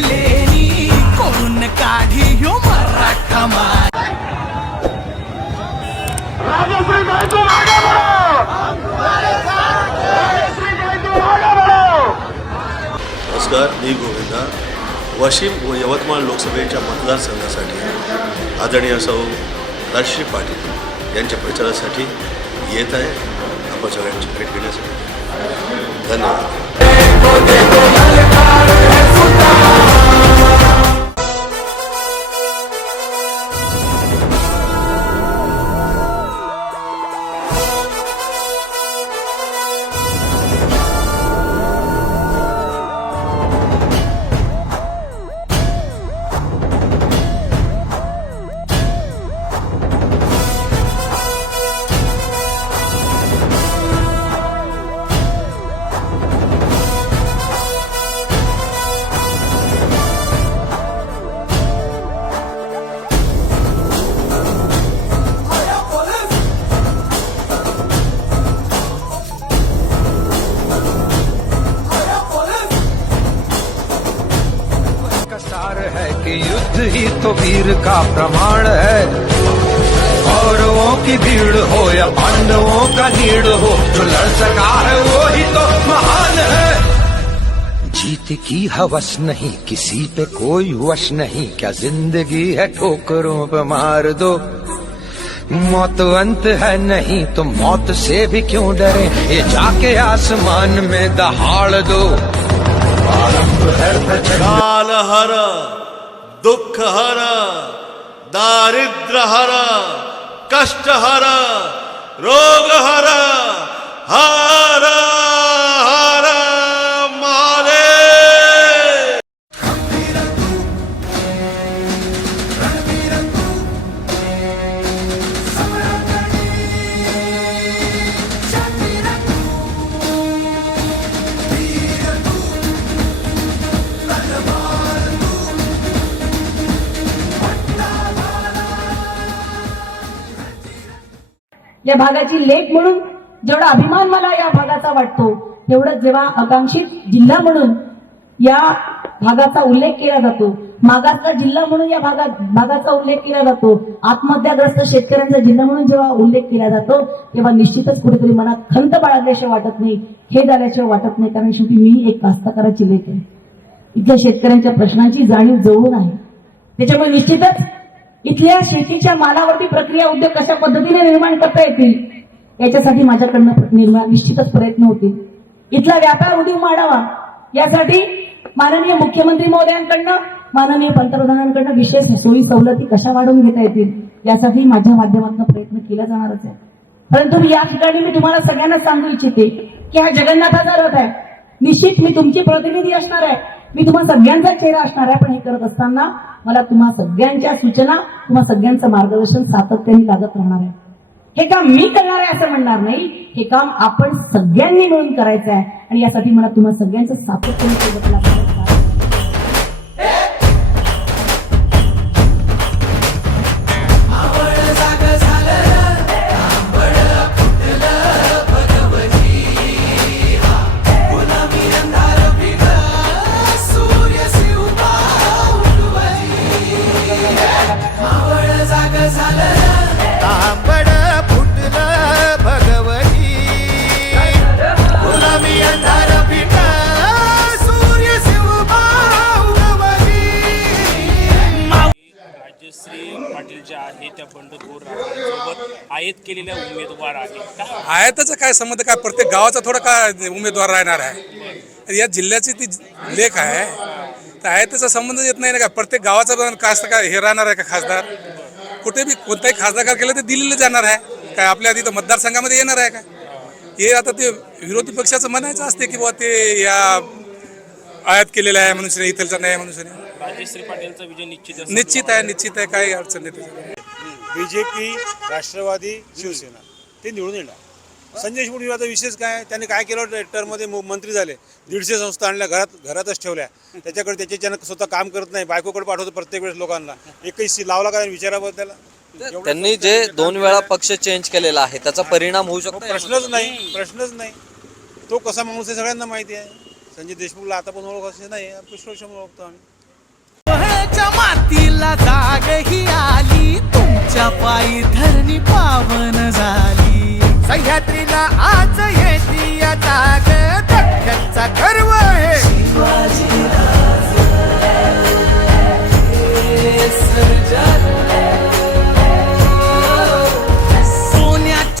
लेणी? कोण काढी ह्यो मराठा नमस्कार मी गोविंदा. वाशिम व यवतमाळ लोकसभेच्या मतदारसंघासाठी आदरणीय सौ राजश्री पाटील यांच्या प्रचारासाठी येत आहे. आपण सगळ्यांची भेट घेण्यासाठी. धन्यवाद. युद्ध ही तो वीर का प्रमाण है। कौरवों की भीड़ हो या पांडवों का नीड़ हो, जो लड़ सका है वो ही तो महान है। जीत की हवस नहीं, किसी पे कोई वश नहीं। क्या ज़िंदगी है ठोकरों पे मार दो। मौत अंत है नहीं तो मौत से भी क्यों डरे? ये जाके आसमान में दहाड़ दो। काल हर। दुःख हर दारिद्र हर कष्ट रोग हर हर या भागाची लेख म्हणून जेवढा अभिमान मला या भागाचा वाटतो तेवढंच जेव्हा आकांक्षित जिल्हा म्हणून या भागाचा उल्लेख केला जातो मागासला जिल्हा म्हणून या भागात भागाचा उल्लेख केला जातो आत्महत्याग्रस्त शेतकऱ्यांचा जिल्हा म्हणून जेव्हा उल्लेख केला जातो तेव्हा निश्चितच कुठेतरी मनात खंत बाळगल्याशिवाय वाटत नाही हे झाल्याशिवाय वाटत नाही कारण शेवटी मी एक कास्तकाराची लेख आहे. इथल्या शेतकऱ्यांच्या प्रश्नांची जाणीव जवळून आहे. त्याच्यामुळे निश्चितच इथल्या शेतीच्या मालावरती प्रक्रिया उद्योग कशा पद्धतीने निर्माण करता येतील याच्यासाठी माझ्याकडनं निर्माण निश्चितच प्रयत्न होतील. इथला व्यापार उद्योग वाढावा यासाठी माननीय मुख्यमंत्री महोदयांकडनं माननीय पंतप्रधानांकडनं विशेष सोयी सवलती कशा वाढवून घेता येतील यासाठी माझ्या माध्यमातून प्रयत्न केला जाणारच आहे. परंतु या ठिकाणी मी तुम्हाला सगळ्यांना सांगू इच्छिते की हा जगन्नाथाचा रथ आहे. निश्चित मी तुमची प्रतिनिधी असणार आहे. मी तुम्हाला सगळ्यांचा चेहरा असणार आहे पण हे करत असताना मला तुम्हा सगळ्यांच्या सूचना तुम्हा सगळ्यांचं मार्गदर्शन सातत्याने लागत राहणार आहे. हे काम मी करणार आहे असं म्हणणार नाही. हे काम आपण सगळ्यांनी मिळून करायचं आहे. आणि यासाठी मला तुम्हा सगळ्यांचं सातत्याने सोबत लागणार आयत केलेल्या उमेदवार आहेत का? आयताचा काय संबंध? काय प्रत्येक गावाचा थोडा काय उमेदवार राहणार आहे? या जिल्ह्याची ती लेख आहे. तर आयताचा संबंध येत नाही ना का? प्रत्येक गावाचा पण कास्त काय हे राहणार आहे का खासदार? कुठे बी कोणताही खासदार केलं ते दिल्लीला जाणार आहे. काय आपल्या तिथं मतदारसंघामध्ये येणार आहे का? हे आता ते विरोधी पक्षाचं म्हणायचं असते की बुवा ते या आयात केलेलं आहे मनुष्याने इथलचा नाही मनुष्याने राजश्री पाटीलचा विजय निश्चित. निश्चित आहे निश्चित आहे काही अडचण नाही. B J P Rashtrawadi Shiv Sena. ते निवडून येणार. संजय देशमुख विवादाचा विशेष काय आहे? त्यांनी काय केलं टर्ममध्ये मंत्री झाले. दीडशे संस्था आणल्या घरात घरातच ठेवल्या. त्याच्याकडे त्याच्याच्यानं स्वतः काम करत नाही. बायकोकडे पाठवतो प्रत्येक वेळेस लोकांना. एकही सी लावला का विचाराबद्दल त्याला. त्यांनी जे दोन वेळा पक्ष चेंज केलेला आहे त्याचा परिणाम होऊ शकतो प्रश्नच नाही प्रश्नच नाही. तो कसा माणूस आहे सगळ्यांना माहिती आहे. संजय देशमुखला आता पण ओळख असे नाही पुष्कळ ओळखतो आम्ही. मातीला जा तुझ्या पायी धरणी पावन झाली. सह्याद्रीला आज येते आता ग दख्खनचा करू